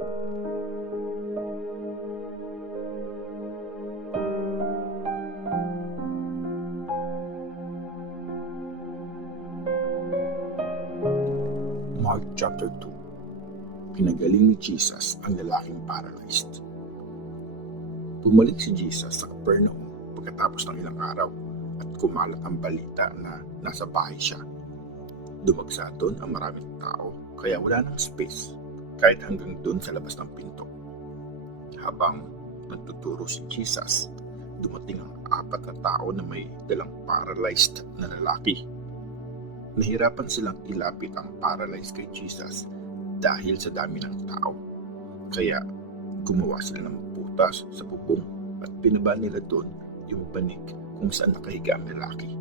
Mark chapter 2. Pinagaling ni Jesus ang lalaking paralyzed. Bumalik si Jesus sa Capernaum pagkatapos ng ilang araw at kumalat ang balita na nasa bahay siya. Dumagsa doon ang maraming tao kaya wala nang space kahit hanggang doon sa labas ng pinto. Habang nagtuturo si Jesus, dumating ang 4 na tao na may dalang paralyzed na lalaki. Nahirapan silang ilapit ang paralyzed kay Jesus dahil sa dami ng tao. Kaya gumawa sila ng butas sa bubong at binaba nila doon yung banig kung saan nakahiga ang lalaki.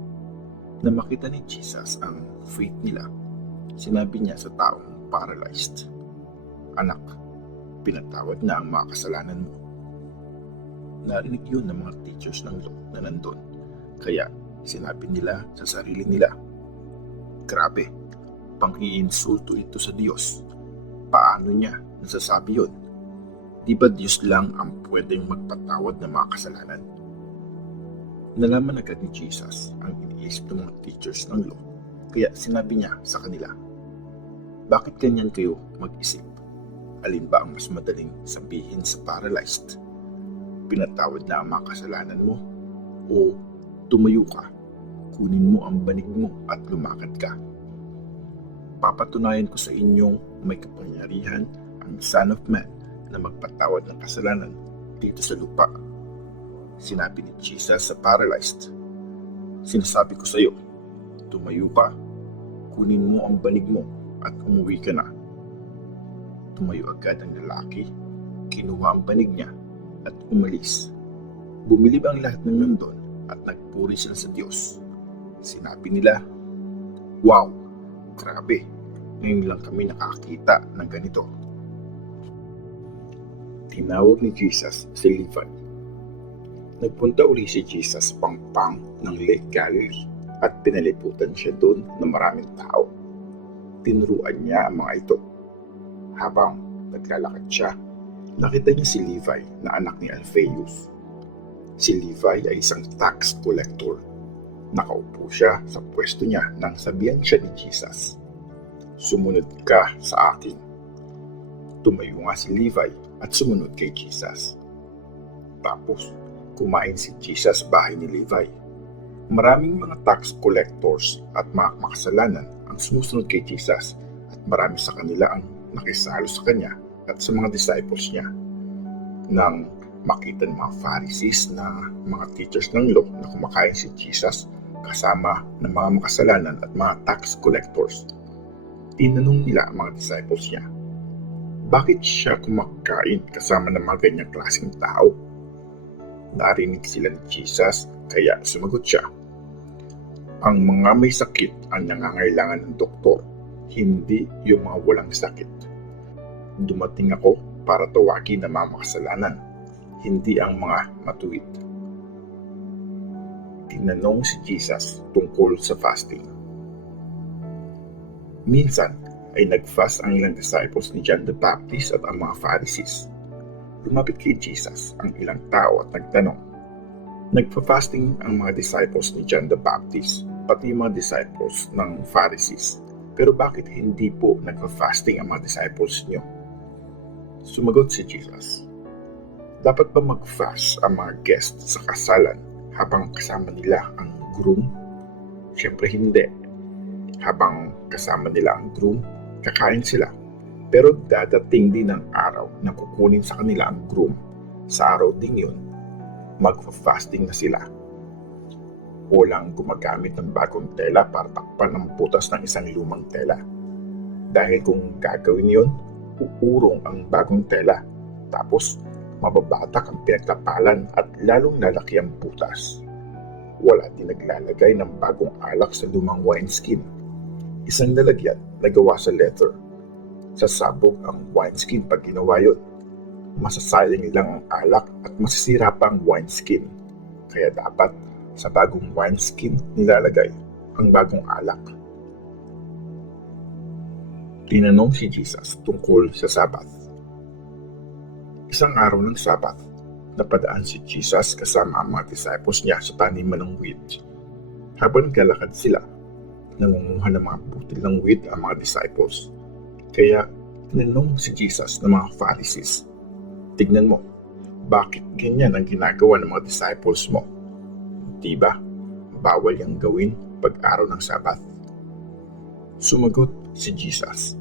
Na makita ni Jesus ang faith nila, sinabi niya sa taong paralyzed, "Anak, pinatawad na ang mga kasalanan mo." Narinig yun ng mga teachers ng law na nandun, kaya sinabi nila sa sarili nila, "Grabe, pang-iinsulto ito sa Diyos. Paano niya nasasabi yun? Di ba Diyos lang ang pwedeng magpatawad ng mga kasalanan?" Nalaman agad ni Jesus ang iniisip ng mga teachers ng law, kaya sinabi niya sa kanila, "Bakit ganyan kayo mag-isip? Alin ba ang mas madaling sabihin sa paralyzed? Pinatawad na ang mga kasalanan mo? O tumayo ka, kunin mo ang banig mo at lumakad ka? Papatunayan ko sa inyong may kapangyarihan ang Son of Man na magpatawad ng kasalanan dito sa lupa." Sinabi ni Jesus sa paralyzed, "Sinasabi ko sa iyo, tumayo ka, kunin mo ang banig mo at umuwi ka na." Tumayo agad ang lalaki, kinuha ang banig niya at umalis. Bumilib ang lahat ng nandun at nagpuri sila sa Diyos. Sinabi nila, "Wow, grabe, ngayon lang kami nakakita ng ganito." Tinawag ni Jesus si Levi. Nagpunta uli si Jesus pangpang ng Lake Galilee at pinaliputan siya doon ng maraming tao. Tinuruan niya ang mga ito. Habang naglalakad siya, nakita niya si Levi na anak ni Alphaeus. Si Levi ay isang tax collector. Nakaupo siya sa pwesto niya nang sabihan siya ni Jesus, "Sumunod ka sa akin." Tumayo nga si Levi at sumunod kay Jesus. Tapos, kumain si Jesus sa bahay ni Levi. Maraming mga tax collectors at mga makasalanan ang sumusunod kay Jesus at marami sa kanila ang nakisalo sa kanya at sa mga disciples niya. Nang makita ng mga Pharisees na mga teachers ng law na kumakain si Jesus kasama ng mga makasalanan at mga tax collectors, tinanong nila ang mga disciples niya, bakit siya kumakain kasama ng mga ganyang klaseng tao? Narinig sila ni Jesus, kaya sumagot siya, "Ang mga may sakit ang nangangailangan ng doktor, hindi yung mga walang sakit. Dumating ako para tawagin ang mga makasalanan, hindi ang mga matuwid." Tinanong si Jesus tungkol sa fasting. Minsan ay nag-fast ang ilang disciples ni John the Baptist at ang mga Pharisees. Lumapit kay Jesus ang ilang tao at nagtanong, "Nagpa-fasting ang mga disciples ni John the Baptist, pati yung mga disciples ng Pharisees. Pero bakit hindi po nagpa-fasting ang mga disciples niyo?" Sumagot si Jesus, "Dapat ba mag-fast ang mga guests sa kasalan habang kasama nila ang groom? Siyempre hindi. Habang kasama nila ang groom, kakain sila. Pero dadating din ang araw na kukunin sa kanila ang groom. Sa araw ding yun, magfa-fasting na sila. Walang gumagamit ng bagong tela para takpan ang butas ng isang lumang tela. Dahil kung gagawin yun, uurong ang bagong tela. Tapos, mababatak ang pinagtapalan at lalong lalaki ang butas. Wala din naglalagay ng bagong alak sa lumang wineskin. Isang lalagyan na gawa sa leather. Sasabog ang wineskin pag ginawa yun. Masasayang lang ang alak at masisira pa ang wineskin. Kaya dapat sa bagong wineskin nilalagay ang bagong alak." Tinanong si Jesus tungkol sa Sabat. Isang araw ng Sabat, napadaan si Jesus kasama ang mga disciples niya sa taniman ng wheat. Habang naglalakad sila, nangunguha ng mga butil ng wheat ang mga disciples. Kaya tinanong si Jesus ng mga Pharisees, "Tignan mo, bakit ganyan ang ginagawa ng mga disciples mo? Di ba bawal yang gawin pag-araw ng Sabat?" Sumagot si Jesus,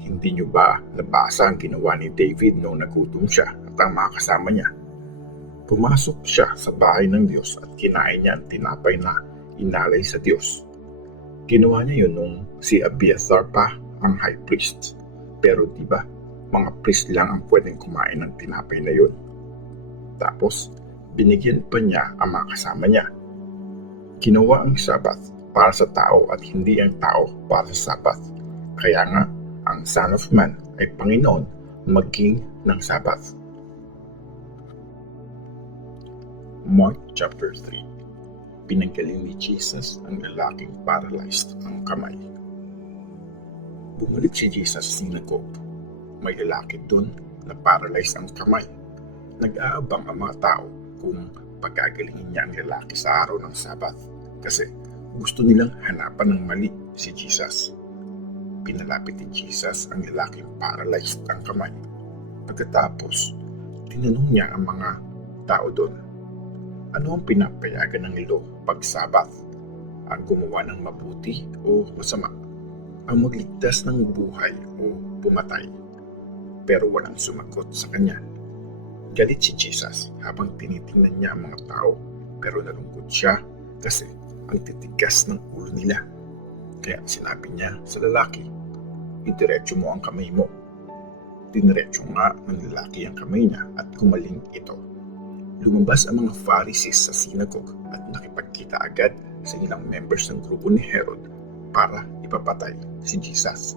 "Hindi niyo ba nabasa ang ginawa ni David noong nagutom siya at ang mga kasama niya? Pumasok siya sa bahay ng Diyos at kinain niya ang tinapay na inalay sa Diyos. Ginawa niya yun nung si Abiathar pa ang high priest. Pero di ba, mga priest lang ang pwedeng kumain ng tinapay na yun? Tapos, binigyan pa niya ang mga kasama niya. Ginawa ang Sabat para sa tao at hindi ang tao para sa Sabat. Kaya nga, ang Son of Man ay Panginoon maging ng Sabat." Mark chapter 3. Pinanggaling ni Jesus ang lalaking paralyzed ang kamay. Bumalik si Jesus sa sinagogue. May lalaki doon na paralyzed ang kamay. Nag-aabang ang mga tao kung pagagalingin niya ang lalaki sa araw ng Sabat kasi gusto nilang hanapan ng mali si Jesus. Pinalapit ni Jesus ang lalaking paralyzed ang kamay. Pagkatapos, tinanong niya ang mga tao doon, ano ang pinapayagan ng law pag Sabat? Ang gumawa ng mabuti o masama? Ang magligtas ng buhay o pumatay? Pero walang sumagot sa kanya. Galit si Jesus habang tinitingnan niya ang mga tao, pero nalungkot siya kasi ang titigas ng ulo nila. Kaya sinabi niya sa lalaki, "Idiretso mo ang kamay mo." Diniretso nga ng lalaki ang kamay niya at gumaling ito. Lumabas ang mga Pharisees sa sinagogue at nakipagkita agad sa ilang members ng grupo ni Herod para ipapatay si Jesus.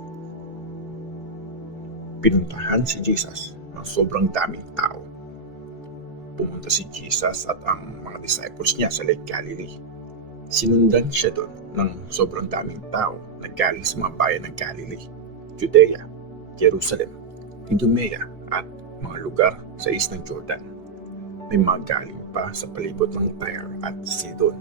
Pinuntahan si Jesus ng sobrang daming tao. Pumunta si Jesus at ang mga disciples niya sa Lake Galilee. Sinundan siya doon ng sobrang daming tao na galing sa mga bayan ng Galilee, Judea, Jerusalem, Idumea at mga lugar sa islang Jordan. May mga galing pa sa palibot ng Tyre at Sidon.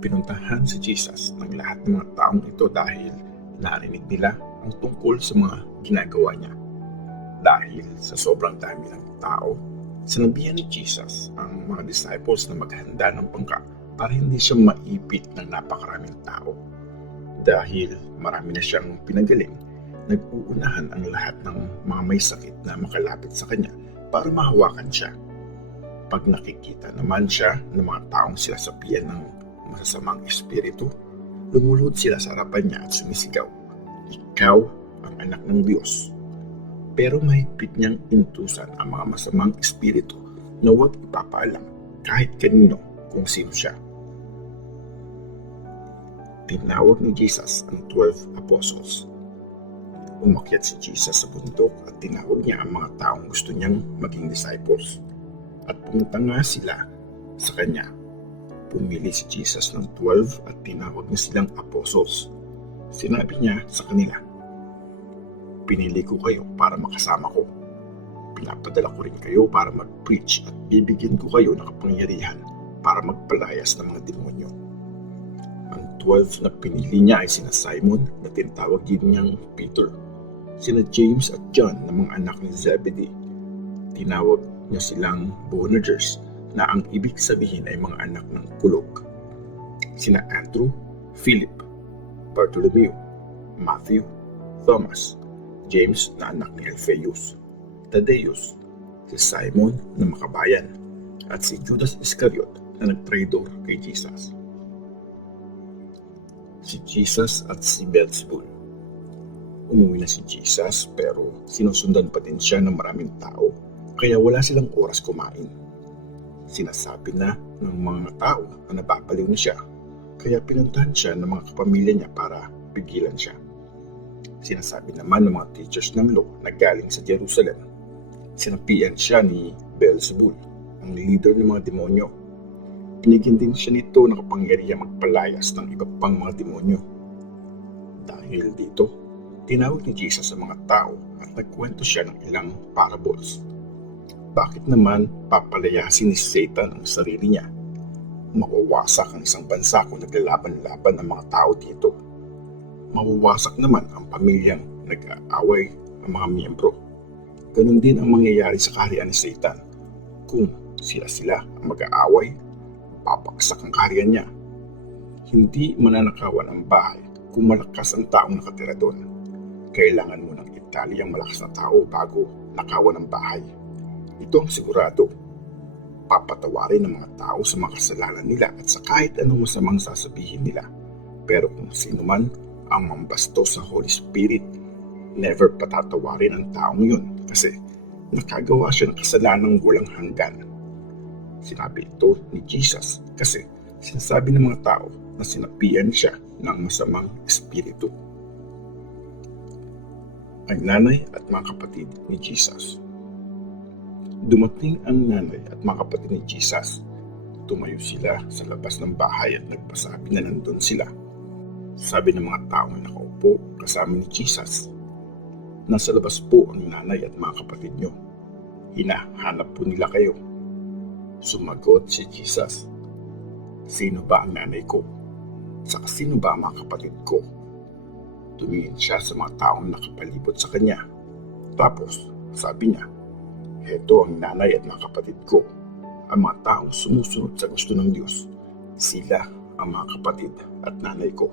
Pinuntahan si Jesus ng lahat ng mga taong ito dahil narinig nila ang tungkol sa mga ginagawa niya. Dahil sa sobrang dami ng tao, sinabihan ni Jesus ang mga disciples na maghanda ng bangka para hindi siya maipit ng napakaraming tao. Dahil marami na siyang pinagaling, nag-uunahan ang lahat ng mga may sakit na makalapit sa kanya para mahawakan siya. Pag nakikita naman siya ng mga taong sinasabihan ng masasamang espiritu, lumulod sila sa harapan niya at sumisigaw, "Ikaw ang anak ng Diyos." Pero mahigpit niyang inutusan ang mga masamang espiritu na huwag ipapaalam kahit kanino kung sino siya. Tinawag ni Jesus ang 12 apostles. Umakyat si Jesus sa bundok at tinawag niya ang mga taong gusto niyang maging disciples. At pumunta nga sila sa kanya. Pumili si Jesus ng 12 at tinawag niya silang apostles. Sinabi niya sa kanila, "Pinili ko kayo para makasama ko. Pinapadala ko rin kayo para mag-preach at bibigyan ko kayo ng kapangyarihan para magpalayas ng mga demonyo." Ang 12 na pinili niya ay sina Simon na tinatawag din niyang Peter, sina James at John na mga anak ni Zebedee. Tinawag niya silang Boanerges na ang ibig sabihin ay mga anak ng kulog. Sina Andrew, Philip, Bartholomew, Matthew, Thomas, James na anak ni Alphaeus, Thaddeus, si Simon na makabayan, at si Judas Iscariot na nagtraidor kay Jesus. Si Jesus at si Beelzebul. Umuwi na si Jesus pero sinusundan pa din siya ng maraming tao kaya wala silang oras kumain. Sinasabi na ng mga tao na nababaliw na siya kaya pinuntahan siya ng mga kapamilya niya para pigilan siya. Sinasabi naman ng mga teachers ng law na galing sa Jerusalem. Sinapian siya ni Beelzebul, ang leader ng mga demonyo. Binigyan din siya nito ng kapangyarihan magpalayas ng iba pang mga demonyo. Dahil dito, tinawag ni Jesus sa mga tao at nagkwento siya ng ilang parables. Bakit naman papalayasin ni Satan ang sarili niya? Mawawasak ang isang bansa kung naglalaban-laban ang mga tao dito. Mawawasak naman ang pamilyang nag-aaway ang mga miyembro. Ganon din ang mangyayari sa kaharian ni Satan. Kung sila ang mag-aaway, papaksak ang kaharian niya. Hindi mananakawan ang bahay kung malakas ang taong nakatira doon. Kailangan mo ng itali ang malakas na tao bago nakawan ang bahay. Ito ang sigurado. Papatawarin ng mga tao sa mga kasalanan nila at sa kahit anong masamang sasabihin nila. Pero kung sino man ang mambastos sa Holy Spirit, never patatawarin ang taong yun kasi nakagawa siya ng kasalanang walang hanggan. Sinabi ito ni Jesus kasi sinasabi ng mga tao na sinapian siya ng masamang espiritu. Ang nanay at mga kapatid ni Jesus. Dumating ang nanay at mga kapatid ni Jesus. Tumayo sila sa labas ng bahay at nagpasabi na nandun sila. Sabi ng mga taong nakaupo kasama ni Jesus, "Nasa labas po ang nanay at mga kapatid nyo. Hinahanap po nila kayo." Sumagot si Jesus, "Sino ba ang nanay ko? Saka sino ba ang mga kapatid ko?" Tumingin siya sa mga taong nakapalibot sa kanya. Tapos sabi niya, "Heto ang nanay at mga kapatid ko, ang mga taong sumusunod sa gusto ng Diyos. Sila ang mga kapatid at nanay ko."